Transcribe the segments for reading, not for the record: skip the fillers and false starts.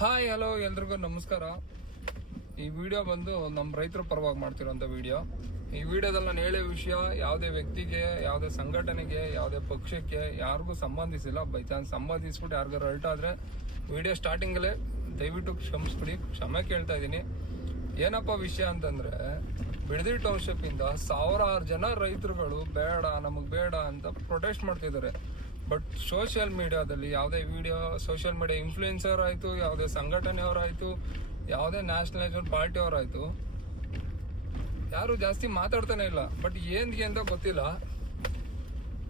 Hi hello ಎಲ್ರಿಗೂ ನಮಸ್ಕಾರ. ಈ ವಿಡಿಯೋ ಬಂದು ನಮ್ಮ ರೈತರ ಪರವಾಗಿ ಮಾಡ್ತಿರೋಂಥ ವಿಡಿಯೋ. ಈ ವಿಡಿಯೋದಲ್ಲಿ ನಾನು ಹೇಳೋ ವಿಷಯ ಯಾವುದೇ ವ್ಯಕ್ತಿಗೆ, ಯಾವುದೇ ಸಂಘಟನೆಗೆ, ಯಾವುದೇ ಪಕ್ಷಕ್ಕೆ ಯಾರಿಗೂ ಸಂಬಂಧಿಸಿಲ್ಲ. ಬೈ ಚಾನ್ಸ್ ಸಂಬಂಧಿಸ್ಬಿಟ್ಟು ಯಾರಿಗಾರು ಅಲ್ಟ್ ಆದ್ರೆ ವಿಡಿಯೋ ಸ್ಟಾರ್ಟಿಂಗಲ್ಲೇ ದಯವಿಟ್ಟು ಕ್ಷಮಿಸ್ಬಿಡಿ, ಕ್ಷಮೆ ಕೇಳ್ತಾ ಇದ್ದೀನಿ. ಏನಪ್ಪ ವಿಷಯ ಅಂತಂದ್ರೆ, ಬಿಡದಿ ಟೌನ್ಶಿಪ್ ಇಂದ ಸಾವಿರಾರು ಜನ ರೈತರುಗಳು ನಮಗ್ ಬೇಡ ಅಂತ ಪ್ರೊಟೆಸ್ಟ್ ಮಾಡ್ತಿದ್ದಾರೆ. ಬಟ್ ಸೋಷಿಯಲ್ ಮೀಡಿಯಾದಲ್ಲಿ ಯಾವುದೇ ವಿಡಿಯೋ, ಸೋಷಿಯಲ್ ಮೀಡಿಯಾ ಇನ್ಫ್ಲೂಯೆನ್ಸರ್ ಆಯ್ತು, ಯಾವುದೇ ಸಂಘಟನೆಯವರಾಯ್ತು, ಯಾವುದೇ ನ್ಯಾಷನಲೈಸ್ಡ್ ಪಾರ್ಟಿಯವರಾಯ್ತು, ಯಾರು ಜಾಸ್ತಿ ಮಾತಾಡ್ತಾನೆ ಇಲ್ಲ. ಬಟ್ ಏನ್ಗೆ ಅಂತ ಗೊತ್ತಿಲ್ಲ.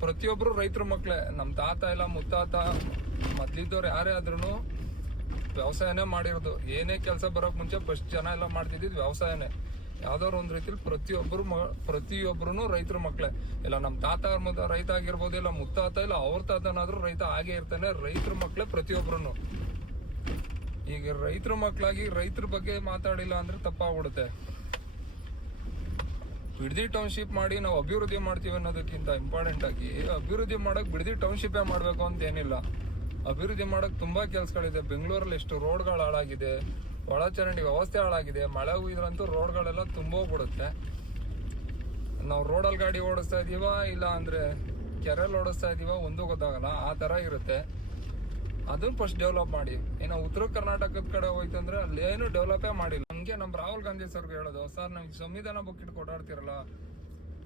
ಪ್ರತಿಯೊಬ್ರು ರೈತರ ಮಕ್ಳೇ. ನಮ್ಮ ತಾತ ಇಲ್ಲ, ಮುತ್ತಾತ, ಮೊದ್ಲಿದ್ದವ್ರು ಯಾರೇ ಆದ್ರೂ ವ್ಯವಸಾಯನೇ ಮಾಡಿರೋದು. ಏನೇ ಕೆಲಸ ಬರೋಕ್ ಮುಂಚೆ ಫಸ್ಟ್ ಜನ ಎಲ್ಲ ಮಾಡ್ತಿದ್ದಿದ್ ವ್ಯವಸಾಯನೇ. ಯಾವ್ದಾದ್ರು ಒಂದ್ ರೀತಿಲಿ ಪ್ರತಿಯೊಬ್ರು ರೈತರ ಮಕ್ಳೇ. ಇಲ್ಲ ನಮ್ಮ ತಾತ ರೈತ ಆಗಿರ್ಬೋದು, ಇಲ್ಲ ಮುತ್ತಾತ, ಇಲ್ಲ ಅವ್ರ ತಾತನಾದ್ರೂ ರೈತ ಆಗೇ ಇರ್ತಾನೆ. ರೈತರ ಮಕ್ಳೇ ಪ್ರತಿಯೊಬ್ರು. ಈಗ ರೈತರ ಮಕ್ಳಾಗಿ ರೈತರ ಬಗ್ಗೆ ಮಾತಾಡಿಲ್ಲ ಅಂದ್ರೆ ತಪ್ಪಾಗ್ಬಿಡುತ್ತೆ. ಬಿಡದಿ ಟೌನ್ಶಿಪ್ ಮಾಡಿ ನಾವು ಅಭಿವೃದ್ಧಿ ಮಾಡ್ತೀವಿ ಅನ್ನೋದಕ್ಕಿಂತ ಇಂಪಾರ್ಟೆಂಟ್ ಆಗಿ ಅಭಿವೃದ್ಧಿ ಮಾಡಕ್ ಬಿಡದಿ ಟೌನ್ಶಿಪ್ ಮಾಡ್ಬೇಕು ಅಂತ ಏನಿಲ್ಲ. ಅಭಿವೃದ್ಧಿ ಮಾಡಕ್ ತುಂಬಾ ಕೆಲ್ಸಗಳಿದೆ. ಬೆಂಗಳೂರಲ್ಲಿ ಎಷ್ಟು ರೋಡ್ಗಳು ಹಾಳಾಗಿದೆ, ಒಳಚರಂಡಿ ವ್ಯವಸ್ಥೆ ಹಾಳಾಗಿದೆ. ಮಳೆ ಹುಯ್ದ್ರಂತೂ ರೋಡ್ಗಳೆಲ್ಲ ತುಂಬೋಗ್ಬಿಡುತ್ತೆ. ನಾವು ರೋಡಲ್ಲಿ ಗಾಡಿ ಓಡಿಸ್ತಾ ಇದೀವ, ಇಲ್ಲ ಅಂದ್ರೆ ಕೆರೆಯಲ್ಲಿ ಓಡಿಸ್ತಾ ಇದೀವ, ಒಂದು ಗೊತ್ತಾಗಲ್ಲ. ಆ ತರ ಇರುತ್ತೆ. ಅದನ್ನ ಫಸ್ಟ್ ಡೆವಲಪ್ ಮಾಡಿ. ಇನ್ನು ಉತ್ತರ ಕರ್ನಾಟಕದ ಕಡೆ ಹೋಯ್ತಂದ್ರೆ ಅಲ್ಲೇನು ಡೆವಲಪೇ ಮಾಡಿಲ್ಲ. ಹಂಗೆ ನಮ್ಮ ರಾಹುಲ್ ಗಾಂಧಿ ಸರ್ಗೆ ಹೇಳೋದು, ಸರ್ ನಮ್ಗೆ ಸಂವಿಧಾನ ಬುಕ್ ಇಟ್ಟು ಕೊಡಾಡ್ತಿರಲ್ಲ,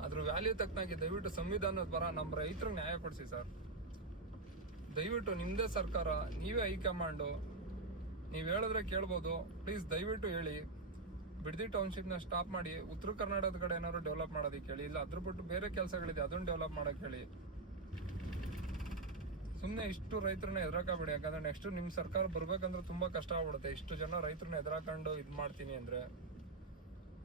ಅದ್ರ ವ್ಯಾಲ್ಯೂ ತಕ್ಕನಾಗಿ ದಯವಿಟ್ಟು ಸಂವಿಧಾನದ ಪರ ನಮ್ಮ ರೈತರಿಗೆ ನ್ಯಾಯ ಕೊಡಿಸಿ ಸರ್. ದಯವಿಟ್ಟು ನಿಮ್ದೇ ಸರ್ಕಾರ, ನೀವೇ ಹೈಕಮಾಂಡು, ನೀವ್ ಹೇಳಿದ್ರೆ ಕೇಳ್ಬೋದು. ಪ್ಲೀಸ್ ದಯವಿಟ್ಟು ಹೇಳಿ, ಬಿಡದಿ ಟೌನ್ಶಿಪ್ ನ ಸ್ಟಾಪ್ ಮಾಡಿ. ಉತ್ತರ ಕರ್ನಾಟಕದ ಕಡೆ ಏನಾದ್ರು ಡೆವಲಪ್ ಮಾಡೋದಕ್ಕೆ ಹೇಳಿ, ಇಲ್ಲ ಅದ್ರ ಬಿಟ್ಟು ಬೇರೆ ಕೆಲಸಗಳಿದೆ ಅದನ್ನ ಡೆವಲಪ್ ಮಾಡಕ್ ಹೇಳಿ. ಸುಮ್ನೆ ಇಷ್ಟು ರೈತರನ್ನ ಎದುರಾಕಬೇಡಿ. ಯಾಕಂದ್ರೆ ನೆಕ್ಸ್ಟ್ ನಿಮ್ ಸರ್ಕಾರ ಬರ್ಬೇಕಂದ್ರೆ ತುಂಬಾ ಕಷ್ಟ ಆಗ್ಬಿಡುತ್ತೆ. ಇಷ್ಟು ಜನ ರೈತರನ್ನ ಎದುರಾಕೊಂಡು ಇದ್ ಮಾಡ್ತೀನಿ ಅಂದ್ರೆ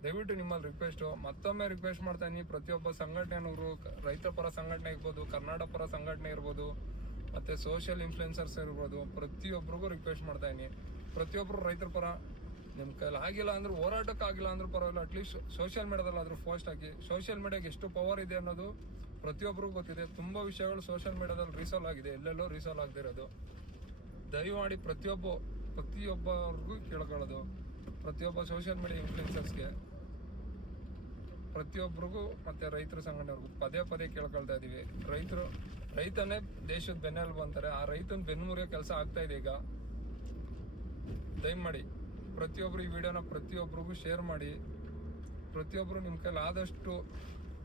ದಯವಿಟ್ಟು ನಿಮ್ಮಲ್ಲಿ ರಿಕ್ವೆಸ್ಟ್, ಮತ್ತೊಮ್ಮೆ ರಿಕ್ವೆಸ್ಟ್ ಮಾಡ್ತಾ ಇದೀನಿ. ಪ್ರತಿಯೊಬ್ಬ ಸಂಘಟನೆಯವರು, ರೈತರ ಪರ ಸಂಘಟನೆ ಇರ್ಬೋದು, ಕರ್ನಾಟಕ ಪರ ಸಂಘಟನೆ ಇರ್ಬೋದು, ಮತ್ತೆ ಸೋಷಿಯಲ್ ಇನ್ಫ್ಲುಯೆನ್ಸರ್ಸ್ ಇರ್ಬೋದು, ಪ್ರತಿಯೊಬ್ಬರಿಗೂ ರಿಕ್ವೆಸ್ಟ್ ಮಾಡ್ತಾ ಇದೀನಿ. ಪ್ರತಿಯೊಬ್ಬರು ರೈತರ ಪರ, ನಿಮ್ ಕೈಲಿ ಆಗಿಲ್ಲ ಅಂದ್ರೆ, ಹೋರಾಟಕ್ಕೆ ಆಗಿಲ್ಲ ಅಂದ್ರೂ ಪರವಾಗಿಲ್ಲ, ಅಟ್ಲೀಸ್ಟ್ ಸೋಷಿಯಲ್ ಮೀಡಿಯಾದಲ್ಲಿ ಆದ್ರೂ ಪೋಸ್ಟ್ ಹಾಕಿ. ಸೋಷಿಯಲ್ ಮೀಡಿಯಾಗೆ ಎಷ್ಟು ಪವರ್ ಇದೆ ಅನ್ನೋದು ಪ್ರತಿಯೊಬ್ಬರಿಗೂ ಗೊತ್ತಿದೆ. ತುಂಬಾ ವಿಷಯಗಳು ಸೋಷಿಯಲ್ ಮೀಡಿಯಾದಲ್ಲಿ ರೀಸಾಲ್ವ್ ಆಗಿದೆ, ಎಲ್ಲೆಲ್ಲೋ ರೀಸಾಲ್ವ್ ಆಗದಿರೋದು. ದಯಮಾಡಿ ಪ್ರತಿಯೊಬ್ಬರಿಗೂ ಕೇಳ್ಕೊಳ್ಳೋದು, ಪ್ರತಿಯೊಬ್ಬ ಸೋಷಿಯಲ್ ಮೀಡಿಯಾ ಇನ್ಫ್ಲುಯೆನ್ಸರ್ಸ್ಗೆ, ಪ್ರತಿಯೊಬ್ಬರಿಗೂ ಮತ್ತೆ ರೈತರ ಸಂಘಟನೆಯವ್ರಿಗೂ ಪದೇ ಕೇಳ್ಕೊಳ್ತಾ ಇದೀವಿ. ರೈತನೇ ದೇಶದ ಬೆನ್ನೆಲುಬು ಅಂತಾರೆ. ಆ ರೈತನ ಬೆನ್ನುಮುರಿಯೋ ಕೆಲಸ ಆಗ್ತಾ ಇದೆ ಈಗ. ದಯಮಾಡಿ ಪ್ರತಿಯೊಬ್ರು ಈ ವಿಡಿಯೋನ ಪ್ರತಿಯೊಬ್ಬರಿಗೂ ಶೇರ್ ಮಾಡಿ. ಪ್ರತಿಯೊಬ್ರು ನಿಮ್ ಕೈಲಿ ಆದಷ್ಟು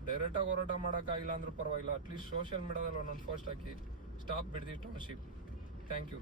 ಡೈರೆಕ್ಟ್ ಆಗಿ ಹೋರಾಟ ಮಾಡೋಕ್ಕಾಗಿಲ್ಲ ಅಂದ್ರೂ ಪರವಾಗಿಲ್ಲ, ಅಟ್ಲೀಸ್ಟ್ ಸೋಷಿಯಲ್ ಮೀಡಿಯಾದಲ್ಲಿ ಒಂದೊಂದು ಪೋಸ್ಟ್ ಹಾಕಿ. Stop Bidadi township. Thank you.